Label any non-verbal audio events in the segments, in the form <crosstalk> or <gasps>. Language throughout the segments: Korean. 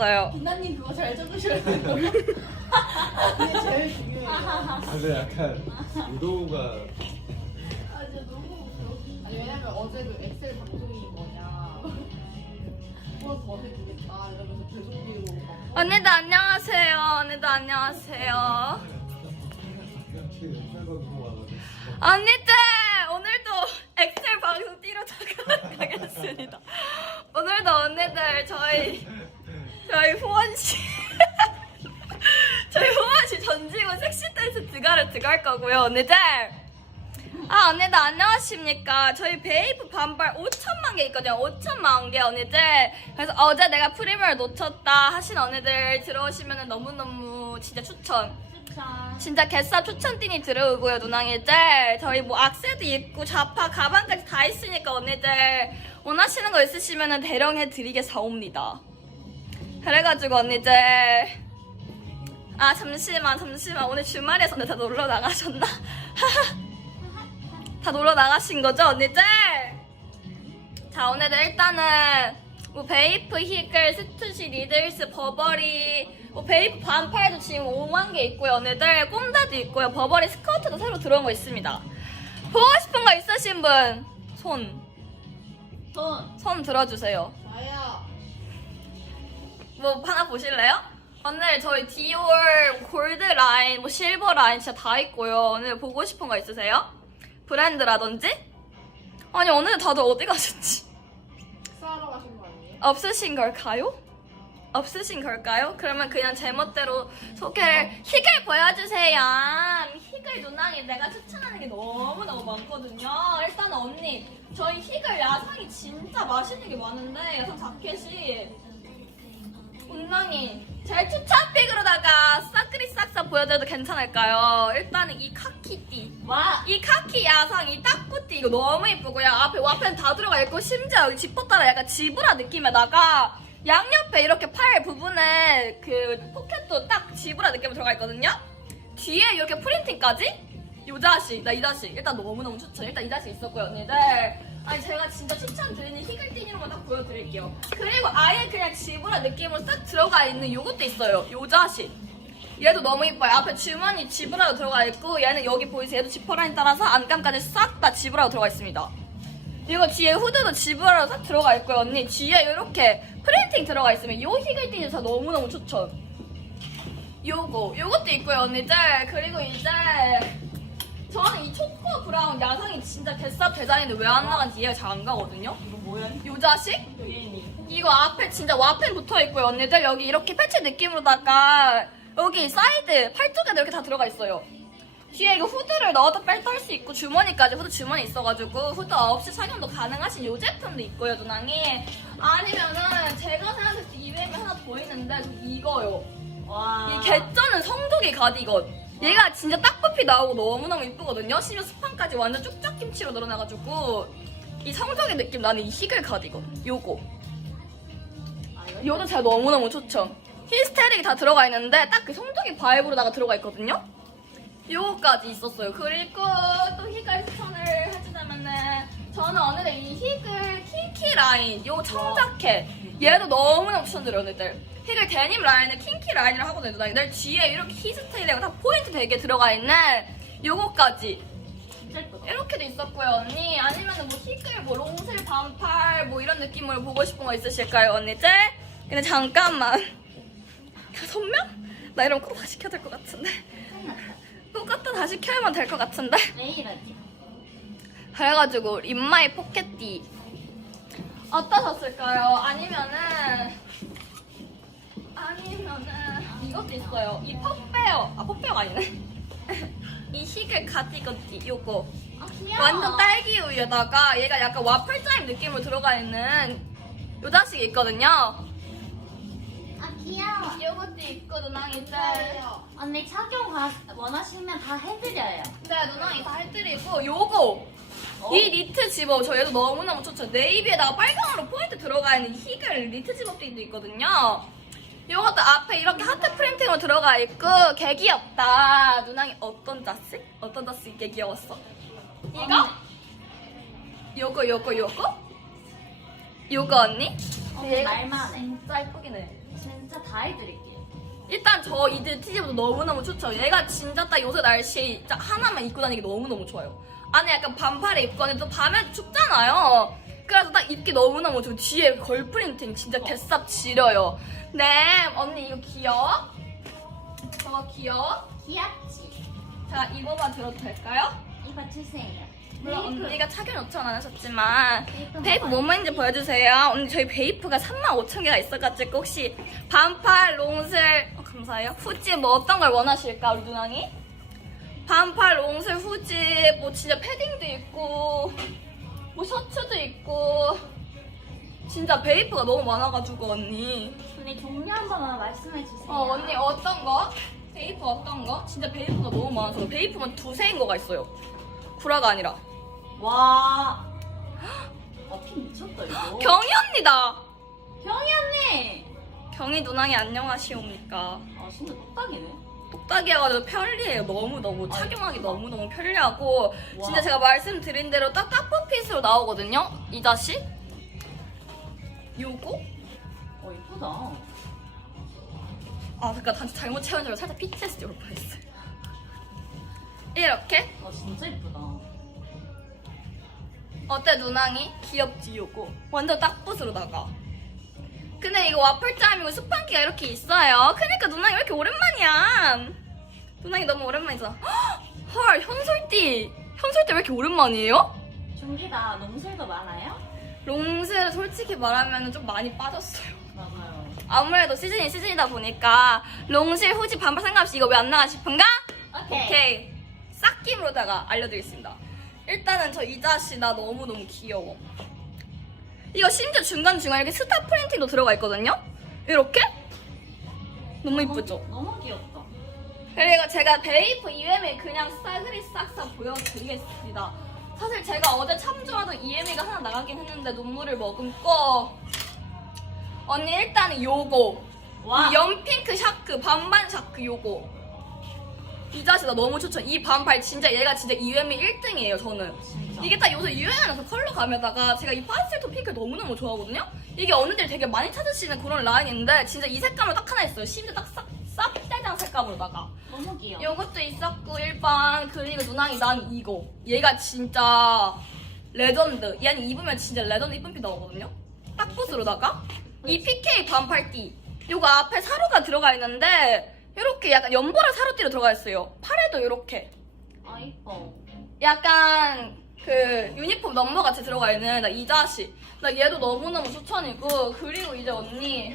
적었어요. 빛나님 그거 잘 적으셔야 돼요. 그게 제일 중요해요. 근데 약간 아 진짜 너무 웃겨. 아니 왜냐면 어제 그 엑셀 방송이 뭐냐. 뭐더 해주겠다 이러면서 죄송해요. 막. 언니도 안녕하세요. 언니도 안녕하세요. 이렇게 옛날 방송 와가지고 언니들 오늘도 엑셀 방송 뛰러 <laughs> 가겠습니다. 오늘도 언니들 저희 저희 후원 씨 <laughs> 저희 후원 씨 전지고 섹시 댄스 드가를 들어갈 거고요. 언니들 아 언니들 안녕하십니까? 저희 베이프 반발 5천만 개 있거든요. 5천만 개 언니들. 그래서 어제 내가 프리미어를 놓쳤다 하신 언니들 들어오시면 너무너무 진짜 추천. 진짜 개싸 추천띠니 들어오고요 누나이들 저희 뭐 악세도 있고 좌파 가방까지 다 있으니까 언니들 원하시는 거 있으시면 대령해 드리겠사옵니다 그래가지고 언니들 아 잠시만 잠시만 오늘 주말에서 다 놀러 나가셨나? <laughs> 다 놀러 나가신 거죠 언니들? 자 오늘들 일단은 뭐 베이프, 히글, 스투시, 리들스, 버버리 뭐 베이프 반팔도 지금 5만 개 있고요 언니들 꼼다도 있고요 버버리 스커트도 새로 들어온 거 있습니다 보고 싶은 거 있으신 분 손, 돈. 손 들어주세요 나야. 뭐 하나 보실래요? 오늘 저희 디올 골드 라인, 뭐 실버 라인 진짜 다 있고요 오늘 보고 싶은 거 있으세요? 브랜드라든지? 아니 오늘 다들 어디 가셨지? 싸러 가신 거 아니에요? 없으신 걸까요? 없으신 걸까요? 그러면 그냥 제멋대로 소개를 희글 보여주세요. 희글 누나이 내가 추천하는 게 너무너무 많거든요. 일단 언니 저희 희글 야상이 진짜 맛있는 게 많은데 야상 자켓이 운랑이 제 추천 픽으로다가 싸그리 싹싹 보여드려도 괜찮을까요? 일단은 이 카키띠 와. 이 카키 야상, 이 딱구띠 이거 너무 예쁘고요. 앞에 와펜 다 들어가 있고 심지어 여기 지퍼 따라 약간 지브라 느낌에다가 양옆에 이렇게 팔 부분에 그 포켓도 딱 지브라 느낌으로 들어가 있거든요. 뒤에 이렇게 프린팅까지 요 자식, 나 이 자식 일단 너무너무 추천. 일단 이 자식 있었고요, 언니들. 아니 제가 진짜 추천드리는 희글띠니로만 딱 보여드릴게요. 그리고 아예 그냥 지브라 느낌으로 딱 들어가 있는 요것도 있어요. 요 자식. 얘도 너무 이뻐요. 앞에 주머니 지브라로 들어가 있고 얘는 여기 보이세요? 얘도 지퍼라인 따라서 안감까지 싹 다 지브라로 들어가 있습니다. 이거 뒤에 후드도 지브라로 싹 들어가 있고요. 언니 뒤에 이렇게 프린팅 들어가 있으면 요 히글띠 진짜 너무너무 추천. 요거 요것도 있고요 언니들 그리고 이제 저는 이 초코 브라운 야상이 진짜 개쌉 대장인데 왜 안 나간지 이해가 잘 안 가거든요. 이거 뭐야? 요 자식? 이거 앞에 진짜 와펜 붙어 있고요, 언니들. 여기 이렇게 패치 느낌으로다가 여기 사이드 팔뚝에도 이렇게 다 들어가 있어요. 뒤에 이거 후드를 넣어도 뺄다 할수 있고 주머니까지 후드 주머니 있어가지고 후드 없이 착용도 가능하신 요 제품도 있고요, 누나님. 아니면은 제가 생각했을 때 이외에 하나 더 있는데 저 이거요. 와. 이 개쩌는 성조기 가디건. 얘가 진짜 딱 뽑히 나오고 너무너무 이쁘거든요. 심지어 스판까지 완전 쭉쭉 김치로 늘어나가지고 이 성조기 느낌 나는 이 희글 가디건. 요거. 요도 제가 너무너무 추천. 히스테릭이 다 들어가 있는데 딱 그 성조기 바이브로다가 들어가 있거든요. 요거까지 있었어요. 그리고 또 희글 추천을 해주자면은 저는 오늘의 이 희글 킹키 라인 요 청자켓 얘도 너무너무 추천드려요 오늘 들. 희글 데님 라인을 킹키 라인을 하거든요. 누나들 뒤에 이렇게 히스테일하고 다 포인트 되게 들어가 있는 요거까지. 이렇게도 있었고요 언니 아니면은 뭐 희글 뭐 롱슬 반팔 뭐 이런 느낌으로 보고 싶은 거 있으실까요 언니들? 근데 잠깐만 다섯 명? 나 이러면 꼭 다 시 켜야 될 것 같은데 똑같다 다 시 켜야만 될 것 같은데 내일 하지. 그래가지고 립마이 포켓티 어떠셨을까요? 아니면은 아니면은 이것도 있어요 이 퍽베어 아 퍽베어가 아니네 <laughs> 이 희글 가디건티 요거 아 귀여워. 완전 딸기 우유에다가 얘가 약간 와플타임 느낌으로 들어가 있는 요 자식이 있거든요. 아 귀여워. 요것도 있고 누나이들. 귀여워요. 언니 착용 가- 원하시면 다 해드려요. 네 누나이 다 해드리고 요거 이 니트 집업 저 얘도 너무너무 추천. 네이비에다가 빨강으로 포인트 들어가 있는 희글 니트 집업도 있거든요. 요것도 앞에 이렇게 하트 프린팅으로 들어가 있고 개 귀엽다. 누나이 어떤 자식? 어떤 자식 개 귀여웠어? 이거? 요거 요거 요거? 요거 언니? 언니 말만 해. 진짜 예쁘긴 해. 진짜 다 해드릴게요. 일단 저 이들 티집도 너무너무 좋죠. 얘가 진짜 딱 요새 진짜 하나만 입고 다니기 너무너무 좋아요. 안에 약간 반팔에 입고 하는데 또 밤에 춥잖아요. 그래서 딱 입기 너무너무 좋고 뒤에 걸 프린팅 진짜 개쌉 지려요. 네, 언니 이거 귀여워? 저거 귀여워? 귀엽지? 자, 입어봐 들어도 될까요? 이거 주세요. 물론. 언니가 착용 요청 안 하셨지만 베이프 베이프 먹어요. 뭐뭐인지 보여주세요. 언니 저희 베이프가 35,000개가 있어가지고 혹시 반팔, 롱슬 어, 감사해요. 후지 뭐 어떤 걸 원하실까 우리 누나니? 반팔, 롱슬, 후지 뭐 진짜 패딩도 있고 뭐 셔츠도 있고 진짜 베이프가 너무 많아가지고 언니 언니 종류 한 번만 말씀해 주세요. 어 언니 어떤 거? 베이프 어떤 거? 진짜 베이프가 너무 많아서 베이프만 두세인 거가 있어요. 구라가 아니라 와. 어핀 미쳤다 이거. 경희 언니다. 경희 언니. 경희 누나이 안녕하시옵니까? 아 진짜 똑딱이네. 똑딱이어가지고 편리해요. 너무너무 착용하기 너무너무 편리하고 진짜 와. 제가 말씀드린 대로 딱 딱퍼핏으로 나오거든요. 이 자식 요거? 어 이쁘다. 아 잠깐 단지 잘못 채운 줄 알고 살짝 PTSD 올 뻔했어요. 이렇게 아 진짜 이쁘다. 어때 누나이? 귀엽지 요거 완전 딱붓으로 나가 근데 이거 와플짬이고 스판기가 이렇게 있어요 그니까 누나이 왜 이렇게 오랜만이야 누나이 너무 오랜만이잖아 헉! 헐 현솔띠 현솔띠 왜 이렇게 오랜만이에요? 종기가 농술도 많아요? 롱스를 솔직히 말하면 좀 많이 빠졌어요 맞아요. 아무래도 시즌이 시즌이다 보니까 롱실 후지 반팔 상관없이 이거 왜 안 나가 싶은가? 오케이. 오케이 싹김으로다가 알려드리겠습니다 일단은 저 이 자식 나 너무너무 귀여워 이거 심지어 중간중간 이렇게 스타 프린팅도 들어가 있거든요 이렇게 너무 이쁘죠? 너무 귀엽다. 그리고 제가 베이프 EMA 그냥 싸그리 싹싹 보여드리겠습니다 사실 제가 어제 참조하던 EMA가 하나 나가긴 했는데 눈물을 머금고 언니 일단은 요거 와. 이 연핑크 샤크 반반 샤크 요거 이 자식 나 너무 추천 이 반팔 진짜 얘가 진짜 EMA 1등이에요 저는. 이게 딱 요새 유행하면서 컬러 감에다가 제가 이 파스텔 핑크 너무너무 좋아하거든요? 이게 언니들이 되게 많이 찾으시는 그런 라인인데 진짜 이 색감을 딱 하나 있어요. 심지어 딱 싹, 쌉대장 색감으로다가. 너무 귀여워. 요것도 있었고 일반 그리고 누나이 난 이거. 얘가 진짜 레전드. 얘는 입으면 진짜 레전드 이쁜 피 나오거든요? 딱 붓으로다가. 이 PK 반팔띠. 요거 앞에 사루가 들어가 있는데 이렇게 약간 연보라 사루띠로 들어가 있어요. 팔에도 이렇게. 아 이뻐. 약간 그 유니폼 넘버 같이 들어가 있는 나 이 자식 나 얘도 너무너무 추천이고 그리고 이제 언니.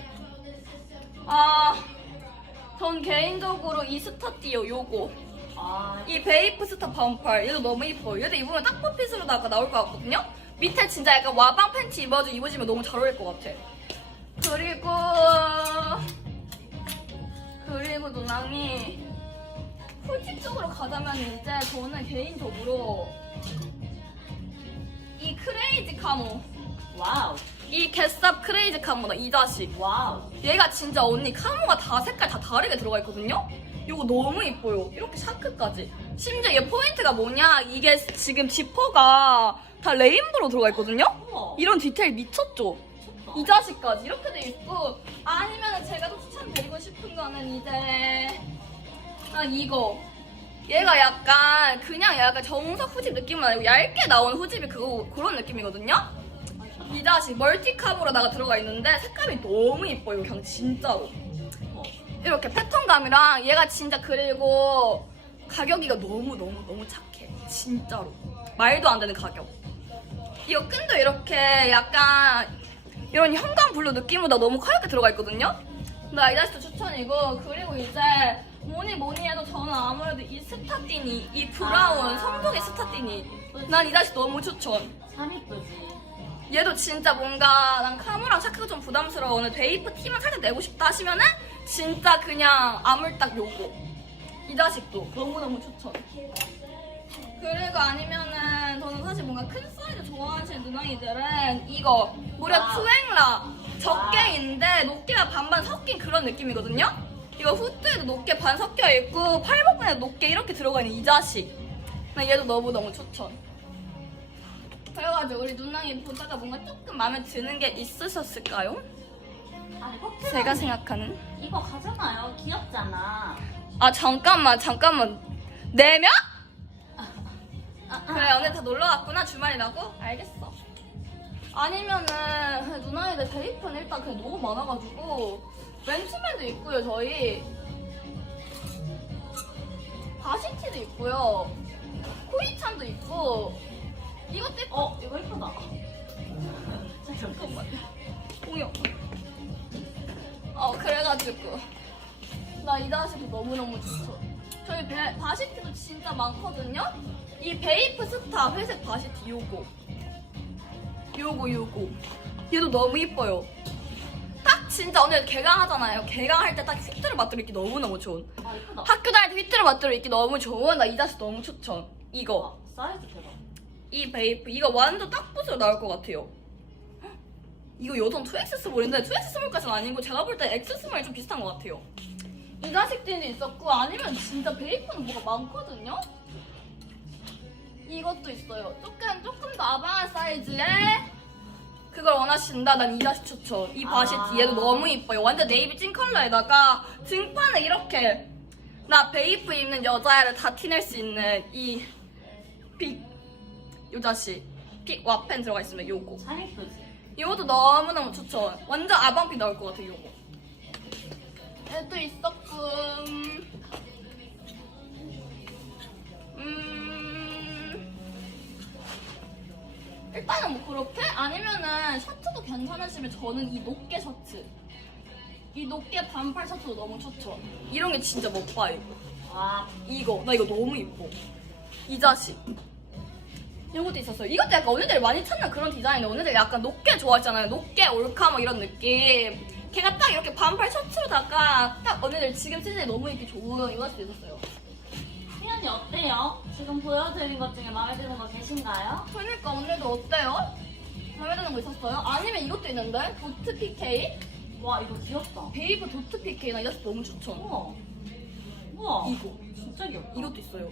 아전 개인적으로 이 스타띠요 요거. 아. 이 베이프 스타 반팔. 얘도 너무 이뻐요. 얘도 입으면 딱 퍼핏으로다가 나올 것 같거든요? 밑에 진짜 약간 와방 팬츠 입어주 입어주면 너무 잘 어울릴 것 같아. 그리고 그리고 누나이 쪽으로 가자면 이제 저는 개인적으로 이 크레이지 카모 와우. 이 개쌉 크레이지 카모다 이 자식 와우. 얘가 진짜 언니 카모가 다 색깔 다 다르게 들어가 있거든요? 이거 너무 이뻐요. 이렇게 샤크까지. 심지어 얘 포인트가 뭐냐? 이게 지금 지퍼가 다 레인보로 들어가 있거든요? 우와. 이런 디테일 미쳤죠? 미쳤다. 이 자식까지 이렇게 돼 있고 아니면 제가 또 추천드리고 싶은 거는 이제 아 이거 얘가 약간 그냥 약간 정석 후집 느낌은 아니고 얇게 나온 후집이 그거 그런 느낌이거든요? 이 자식 멀티캅으로다가 들어가 있는데 색감이 너무 이뻐요 그냥 진짜로 어. 이렇게 패턴감이랑 얘가 진짜 그리고 가격이가 너무 너무 너무 착해 진짜로 말도 안 되는 가격 이거 끈도 이렇게 약간 이런 형광 블루 느낌으로 너무 커옇게 들어가 있거든요 나 이다시도 추천이고 그리고 이제 뭐니 뭐니 해도 저는 아무래도 이 스타띠니 이 브라운 아. 성동의 스타띠니 난 이 다시 너무 추천 참 이쁘지. 얘도 진짜 뭔가 난 카모랑 샤크가 좀 부담스러워 오늘 베이프 티만 살짝 내고 싶다 하시면은 진짜 그냥 아물딱 요거 이 자식도 너무너무 추천 그리고 아니면은 저는 사실 뭔가 큰 사이즈 좋아하시는 누나이들은 이거 무려 와우. 투앵라 적게인데 높게가 반반 섞인 그런 느낌이거든요 이거 후드에도 높게 반 섞여 있고 팔 부분에도 높게 이렇게 들어가 있는 이 자식 나 얘도 너무너무 추천 그래가지고 우리 누나이 보다가 뭔가 조금 마음에 드는 게 있으셨을까요? 아니 커튼 제가 생각하는 이거 가잖아요. 귀엽잖아. 아 잠깐만 잠깐만 네 명? 아, 아. 그래 오늘 다 놀러 왔구나 주말이라고? 알겠어 아니면은 누나애들 데이트는 일단 그냥 너무 많아가지고 맨투맨도 있고요 저희. 바시티도 있고요. 코이찬도 있고. 이것도 예뻐 어 이거 예쁘다. <laughs> 잠깐만. 공영 어 그래가지고. 나 이 다시도 너무너무 좋죠. 저희 베, 바시티도 진짜 많거든요? 이 베이프 스타 회색 바시티 요거. 요거 요거. 얘도 너무 이뻐요. 딱 진짜 오늘 개강하잖아요 개강할 때딱 휘뚜루 맞들어 입기 너무너무 좋은 아. 학교 다닐 때 휘뚜루 맞들어 입기 너무 좋은 나이 다시 너무 추천 이거 아, 사이즈 대박. 이 베이프 이거 완전 딱 붓으로 나올 것 같아요. 헉, 이거 여성 2X 스몰인데 2X 스몰까지는 아니고 제가 볼 때 X 스몰이 좀 비슷한 것 같아요. 이 자식들도 있었고 아니면 진짜 베이프는 뭐가 많거든요. 이것도 있어요. 조금 조금 더 아방한 사이즈에 그걸 원하신다. 난 이 자식 추천. 이 바시 아. 뒤에도 너무 이뻐요. 완전 네이비 찐 컬러에다가 등판을 이렇게 나 베이프 입는 여자애를 다 티낼 수 있는 이 빅, 요 자식. 픽 와펜 들어가 있으면 요거. 참 예쁘지. 요것도 너무너무 추천. 완전 아방픽 나올 것 같아, 요거. 얘도 있었고, 음. 일단은 뭐 그렇게? 아니면은 셔츠도 괜찮으시면 저는 이 높게 셔츠. 이 높게 반팔 셔츠도 너무 추천. 이런 게 진짜 못 봐요. 와 이거 나 이거 너무 이뻐 이 자식 이것도 있었어요 이것도 약간 언니들 많이 찾는 그런 디자인인데 언니들 약간 높게 좋아하잖아요 높게 올카 뭐 이런 느낌 걔가 딱 이렇게 반팔 셔츠로다가 딱 언니들 지금 시즌에 너무 입기 좋은 이거 자식도 있었어요 희연이 어때요? 지금 보여드린 것 중에 마음에 드는 거 계신가요? 그러니까 언니들 어때요? 마음에 드는 거 있었어요? 아니면 이것도 있는데 도트 PK 와 이거 귀엽다. 베이브 도트 PK 나이 자식 너무 추천 우와. 우와. 이거 진짜 귀엽다. 이것도 있어요.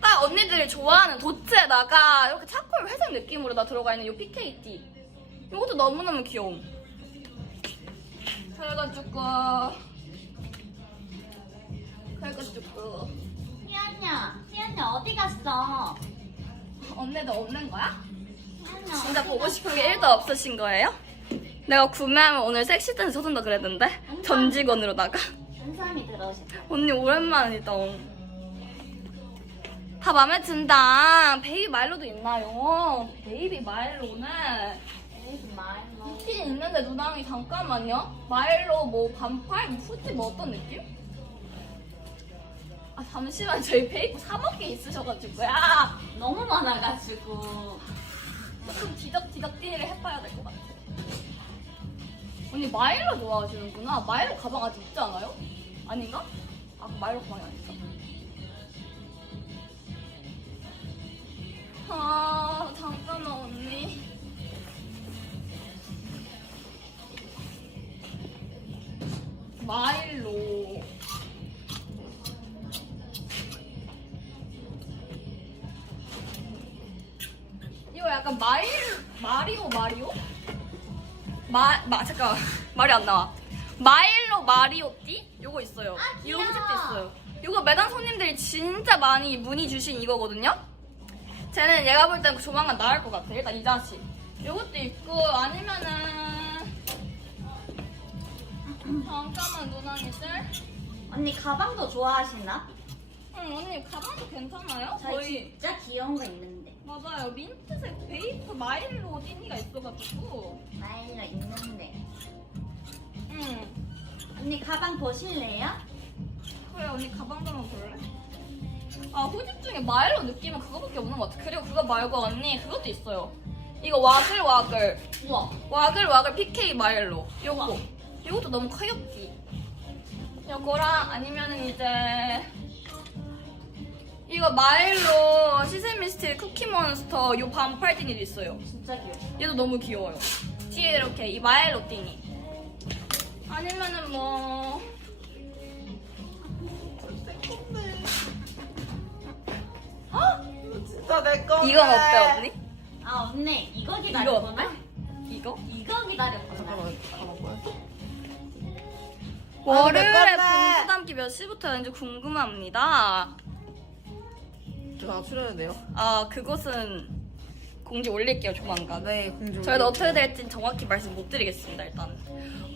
딱 언니들이 좋아하는 도트에다가 이렇게 차콜 회색 느낌으로 다 들어가 있는 이 PKT. 이것도 너무너무 귀여움. 그래가지고 그래가지고 희연이야. 희연이 어디 갔어? 언니도 없는 거야? 희연이 진짜 어디 보고? 싶은 게 1도 없으신 거예요? 내가 구매하면 오늘 섹시댄스 쳐준다 그랬는데 전 직원으로다가 한삼이 들어오셨다. 언니 오랜만이다. 다 마음에 든다. 베이비 마일로도 있나요? 베이비 마일로는 에이 말로. 티 있는데 누나미 잠깐만요. 마일로 뭐 반팔, 뭐 후티 뭐 어떤 느낌? 아 잠시만 저희 베이비 사 먹게 있으셔가지고요. 너무 많아가지고. 조금 뒤적뒤적 띠를 해봐야 될 것 같아. 언니 마일로 좋아하시는구나. 마일로 가방 아직 있지 않아요? 아닌가? 아 마일로 가방이 아닐까? 아 잠깐만 언니. 마일로. 마일 마리오 마리오? 마, 마 잠깐 말이 안 나와. 마일로 마리오띠? 요거 있어요. 아, 이거 귀여워. 후집도 있어요. 요거 매장 손님들이 진짜 많이 문의 주신 이거거든요. 쟤는 얘가 볼 땐 조만간 나을 것 같아. 일단 이 자식. 요것도 있고 아니면은 잠깐만 누나니들. 언니 가방도 좋아하시나? 응 언니 가방도 괜찮아요? 저희 진짜 귀여운 거 있는데. 맞아요. 민트색 베이프 마일로 띠니가 있어가지고. 마일로 있는데. 응. 언니 가방 보실래요? 그래 언니 가방 좀 한번 볼래? 아 후집 중에 마일로 느낌은 그거밖에 없는 것 같아. 그리고 그거 말고 언니 그것도 있어요. 이거 와글와글. 우와. 와글와글 PK 마일로. 요거. 요것도 너무 커엽지 요거랑 아니면은 이제 이거 마일로 시세미스틸 쿠키몬스터 요 반팔 띠니도 있어요 진짜 귀엽다. 얘도 너무 귀여워요. 뒤에 이렇게 이 마일로 띠니. 아니면은 뭐 진짜 내 건데. 이건 어때 언니? 아 언니 이거 이거 기다렸구나. 이거? 이거 기다렸구나. 잠깐만, 잠깐만 보여줘. 월요일에. 봉투 담기 몇 시부터였는지 궁금합니다. 저 출연해도 돼요? 아 그것은 공지 올릴게요 조만간. 네 공주 저희도 어떻게 될진 정확히 말씀 못 드리겠습니다 일단.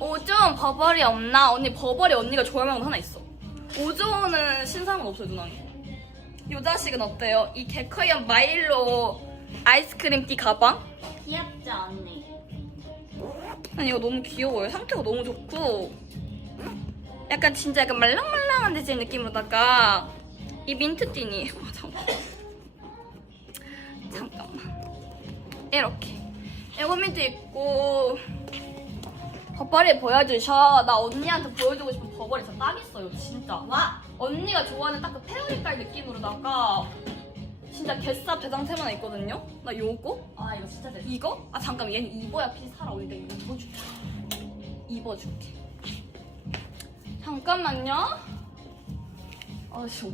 오좀 버버리 없나? 언니 버버리 언니가 좋아할 만한 거 하나 있어. 오조는 신상은 없어요 누나는. 요 자식은 어때요? 이 개커이언 마일로 아이스크림 띠 가방? 귀엽죠 언니? 아니 이거 너무 귀여워요. 상태가 너무 좋고 약간 진짜 약간 말랑말랑한 디자인 느낌으로다가 이 민트띠니 와, <laughs> 잠깐 잠깐만 이렇게 에고민트 있고 버버리 보여주셔. 나 언니한테 보여주고 싶은 버버리 진짜 딱 있어요. 진짜. 와 언니가 좋아하는 딱 그 페어리깔 느낌으로다가 진짜 개싸 배당템 하나 있거든요. 나 요거 아 이거 진짜 내 이거? 아 잠깐 얘는 입어야 피 살아 우리 내가 입어줄게 입어줄게 잠깐만요 아씨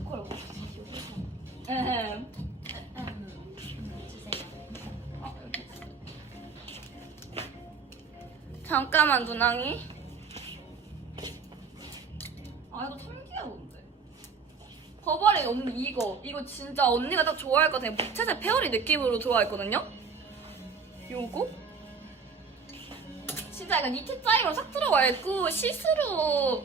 에헴 음. 아. 잠깐만 누나이 아 이거 참 귀여운데. 버버리 언니 이거. 이거 진짜 언니가 딱 좋아할 것 같아. 무채색 페어리 느낌으로 좋아했거든요? 요거? 진짜 약간 니트 짜임으로 싹 들어가 있고 시스루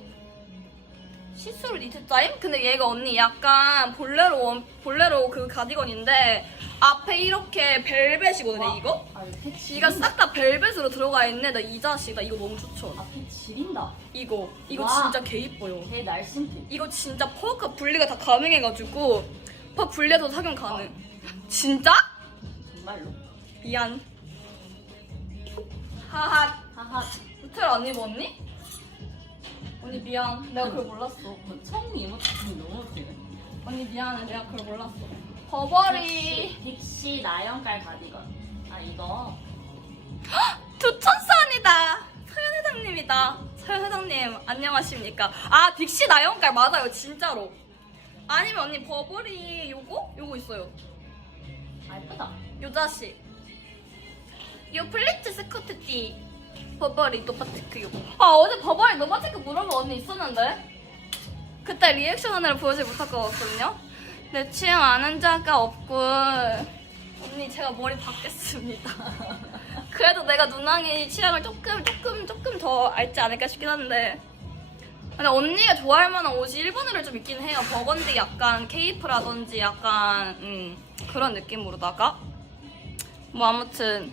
시스루 니트 짜임? 근데 얘가 언니 약간 볼레로 원- 볼레로 그 가디건인데 앞에 이렇게 벨벳이거든요 와. 이거 아 이거. 싹 다 벨벳으로 들어가 있네. 나 이 자식, 나 이거 너무 추천. 아배 지린다. 이거, 이거 와. 진짜 개 이뻐요. 개 날씬해. 이거 진짜 퍼크 분리가 다 가능해가지고 퍼 분리해서 착용 가능. 진짜? 정말로. 미안. 하하. 하하. 호텔 안 입었니? 언니 미안. 내가 그걸 몰랐어. 뭐 처음 이모티콘이 너무 웃기네. 언니 미안해. 내가 그걸 몰랐어. 버버리. 빅시, 빅시 나연깔 가디건. 아 이거 두천선이다. 서현 회장님이다. 서현 회장님 안녕하십니까? 아 빅시 나연깔 맞아요 진짜로. 아니면 언니 버버리 요거 요거 있어요. 아 예쁘다. 요 자식. 요 플리츠 스커트 띠. 버버리 노바테크 요거. 아 어제 버버리 노바테크 물어본 언니 있었는데. 그때 리액션 하느라 보여주지 못할 것 같거든요. 내 취향 아는 자가 없고 언니 제가 머리 받겠습니다. <laughs> 그래도 내가 누나의 취향을 조금 조금 조금 더 알지 않을까 싶긴 한데 근데 언니가 좋아할 만한 옷이 일본으로 좀 있긴 해요 버건디 약간 케이프라든지 약간 음, 그런 느낌으로다가 뭐 아무튼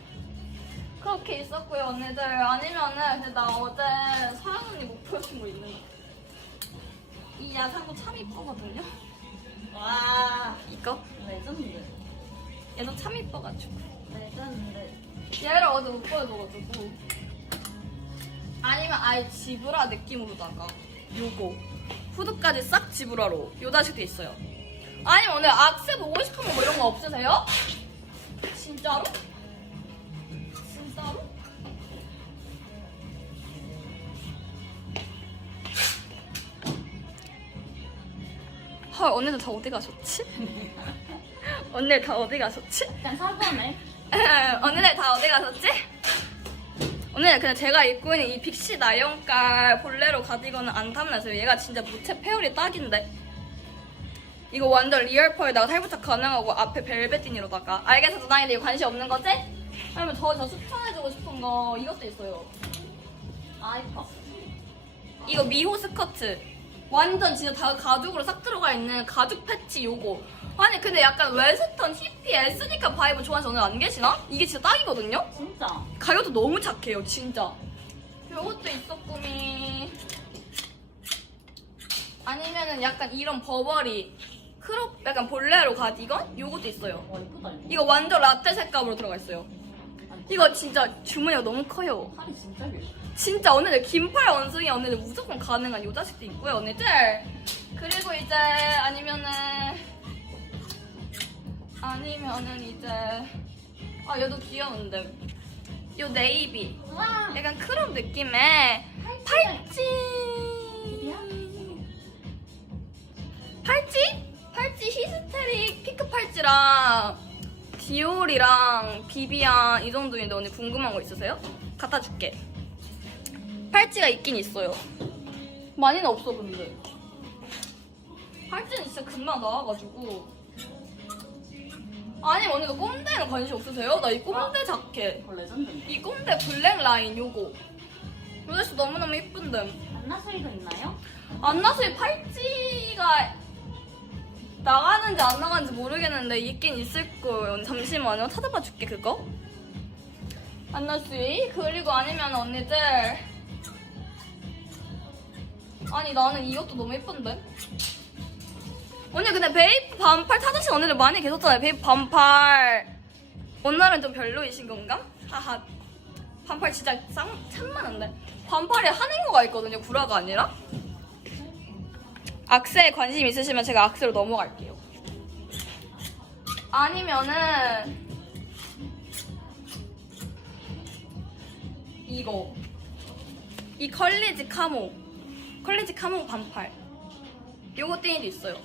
그렇게 있었고요 언니들. 아니면은 나 어제 서영 언니 못 보여준 거 있는 거이 야상도 참 이쁘거든요? 와. 이거? 레전드. 얘도 참 이뻐가지고. 레전드. 얘를 어제 못 보여줘가지고. 아니면 아예 지브라 느낌으로다가 요거. 후드까지 싹 지브라로 요 자식도 있어요. 아니면 오늘 악세 보고 싶으면 뭐 이런 거 없으세요? 진짜로? 헐 언니들 다 어디 가셨지? <laughs> 언니들 다 어디 가셨지? 약간 사과네. <laughs> 언니들 다 어디 가셨지? 오늘 그냥 제가 입고 있는 이 빅시 나연깔 볼레로 가디건은 안 탐나서요. 얘가 진짜 무채 페어리 딱인데. 이거 완전 리얼 펄에다가 탈부착 가능하고 앞에 벨벳틴으로다가 알겠어 누나인데 이거 관심 없는 거지? 그러면 저, 저 추천해주고 싶은 거 이것도 있어요. 아 이뻐. 이거 미호 스커트. 완전 진짜 다 가죽으로 싹 들어가 있는 가죽 패치 요거. 아니 근데 약간 웨스턴 히피 에스니까 바이브 좋아하는 오늘 안 계시나? 이게 진짜 딱이거든요? 진짜. 가격도 너무 착해요, 진짜. 요것도 있었구미. 아니면은 약간 이런 버버리, 크롭, 약간 볼레로 가디건? 요것도 있어요. 와 이쁘다 이거. 이거 완전 라떼 색감으로 들어가 있어요. 이거 진짜 주머니가 너무 커요. 팔이 진짜 길어. 진짜 언니들 긴팔 원숭이 언니들 무조건 가능한 요 자식도 있고요, 언니들. 그리고 이제 아니면은 아니면은 이제 아 얘도 귀여운데 요 네이비 와. 약간 크롭 느낌의 팔찌 팔찌? 팔찌 히스테릭 피크 팔찌랑 디올이랑 비비안 이 정도인데 언니 궁금한 거 있으세요? 갖다 줄게 팔찌가 있긴 있어요 많이는 없어 근데 팔찌는 진짜 금방 나와가지고 아니 언니도 꼼대는 관심 없으세요? 나 이 꼼대 자켓 어, 레전드인데. 이 꼼대 블랙 라인 요거 요새 너무너무 이쁜데 안나수이도 있나요? 안나수이 팔찌가 나가는지 안 나가는지 모르겠는데 있긴 있을 거예요. 잠시만요. 찾아봐 줄게 그거. 안나수이 그리고 아니면 언니들 아니 나는 이것도 너무 예쁜데. 언니 근데 베이프 반팔 찾으신 언니들 많이 계셨잖아요. 베이프 반팔 오늘은 좀 별로이신 건가? 하하 반팔 진짜 짱, 참 많은데 반팔에 한행거가 있거든요. 구라가 아니라. 악세에 관심 있으시면 제가 악세로 넘어갈게요. 아니면은 이거 이 컬리지 카모 컬리지 카모 반팔 요거 띵이도 있어요.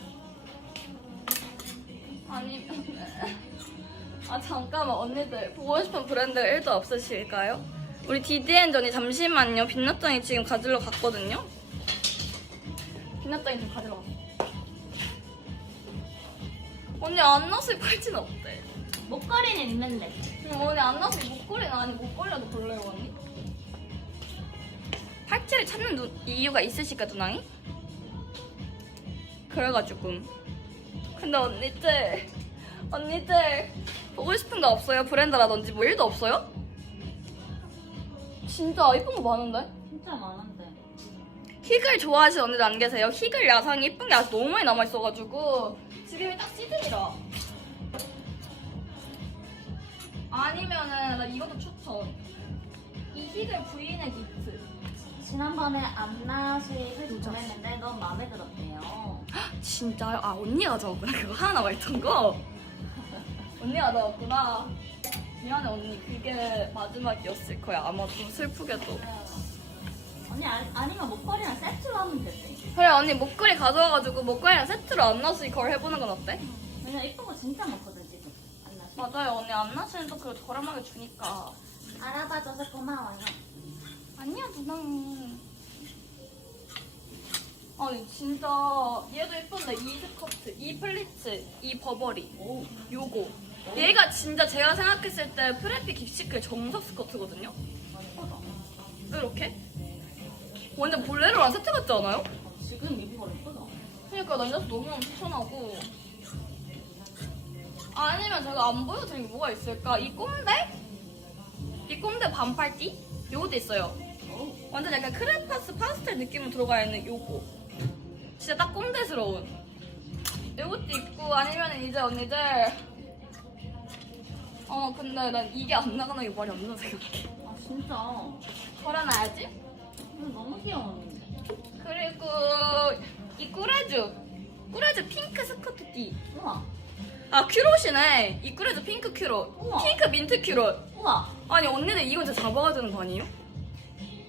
아니면 <laughs> 아 잠깐만 언니들 보고 싶은 브랜드가 1도 없으실까요? 우리 디디앤전이 잠시만요. 빛나짱이 지금 가지러 갔거든요. 빛나짱이 지금 가지러 갔어. 언니 안나수이 팔찌는 어때? 목걸이는 있는데. 응, 언니 안나수이 목걸이는 아니 목걸이라도 볼래요 언니? 팔찌를 찾는 누- 이유가 있으실까 누나이? 그래가지고 근데 언니들 언니들 보고 싶은 거 없어요? 브랜드라든지 뭐 일도 없어요? 진짜 이쁜 거 많은데? 진짜 많은데. 희글 좋아하시는 언니들 안 계세요? 희글 야상이 이쁜 게 아직 너무 많이 남아있어가지고 지금이 딱 시즌이라 아니면은 나 이것도 추천 이 희글 부인의 기트 지난번에 안나수이를 주문했는데 너무 마음에 들었대요. <gasps> 진짜요? 아 언니가 적었구나 그거 하나 남아 있던 거 <laughs> 언니가 적었구나 미안해 언니 그게 마지막이었을 거야 아마 좀 슬프게도 언니 아, 아니면 목걸이랑 세트로 하면 되지. 그래 언니 목걸이 가져와가지고 목걸이랑 세트로 안 나서 이걸 해보는 건 어때? 왜냐면 이쁜 거 진짜 많거든 지금. 안나수이. 맞아요 언니 안 나시는 또 그걸 저렴하게 주니까 알아봐줘서 고마워요. 아니야 누나는 아니 진짜 얘도 예쁜데 이 스커트 이 플리츠 이 버버리 오. 요거 얘가 진짜 제가 생각했을 때 프레피 깁시클 정석 스커트거든요. 이렇게 완전 볼레로랑 세트 같지 않아요? 지금 입은 예쁘다. 그러니까 남자도 너무너무 추천하고 아니면 제가 안 보여드린 게 뭐가 있을까? 이 꼼대? 이 꼼대 반팔티? 요것도 있어요 오. 완전 약간 크레파스 파스텔 느낌으로 들어가 있는 요거 진짜 딱 꼼대스러운 요것도 있고 아니면 이제 언니들 어 근데 난 이게 안 나가는 게 말이 안 나서 생각해 아 진짜. 걸어놔야지 이거 너무 귀여워. 그리고 이 꾸레즈 꾸레즈 핑크 스커트 띠 우와. 아 큐롯이네 이 꾸레즈 핑크 큐롯 우와. 핑크 민트 큐롯 우와. 아니 언니들 이건 진짜 잡아야 되는 거 아니에요?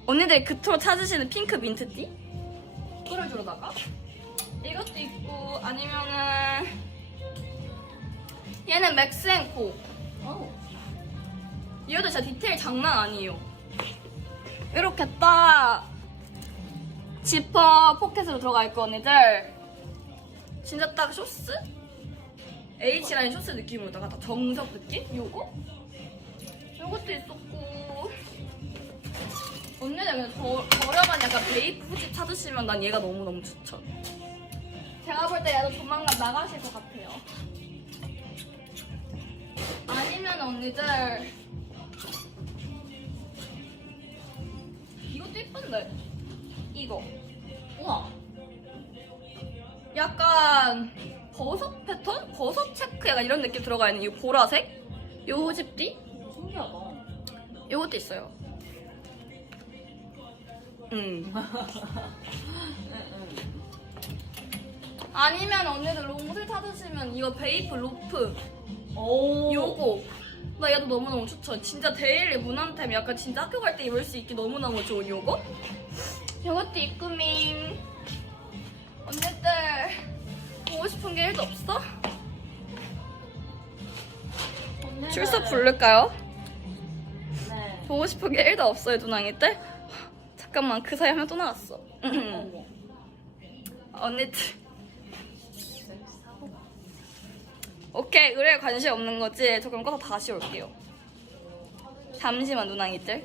언니들 그토록 찾으시는 핑크 민트 띠? 꾸려주로다가 이것도 있고 아니면은 얘는 맥스앤코 오. 얘도 진짜 디테일 장난 아니에요 이렇게 딱 지퍼 포켓으로 들어가 있고 언니들 진짜 딱 쇼스? H라인 쇼스 느낌으로다가 딱 정석 느낌? 요거? 요것도 있었고 언니들 그냥 저, 저렴한 약간 베이프 후집 찾으시면 난 얘가 너무너무 추천 제가 볼 때 얘도 조만간 나가실 것 같아요 아니면 언니들 이것도 예쁜데 이거 우와. 약간 버섯 패턴? 버섯 체크? 약간 이런 느낌 들어가 있는 이 보라색? 요 호집띠 신기하다. 요것도 있어요. 음. 응, <laughs> 아니면 언니들 롱슬 찾으시면 이거 베이프 로프. 응. 오. 요거. 나 얘도 너무너무 추천. 진짜 데일리 무난템. 약간 진짜 학교 갈 때 입을 수 있게 너무너무 좋은 요거. 요것도 입구밍 보고 싶은 게 1도 없어? 출석 부를까요? 네. 보고 싶은 게 1도 없어요 누나이들 잠깐만 그 사이 하면 또 나갔어 어머. 언니들. 오케이 의뢰 관심 없는 거지. 저 그럼 꺼서 다시 올게요. 잠시만 누나이들.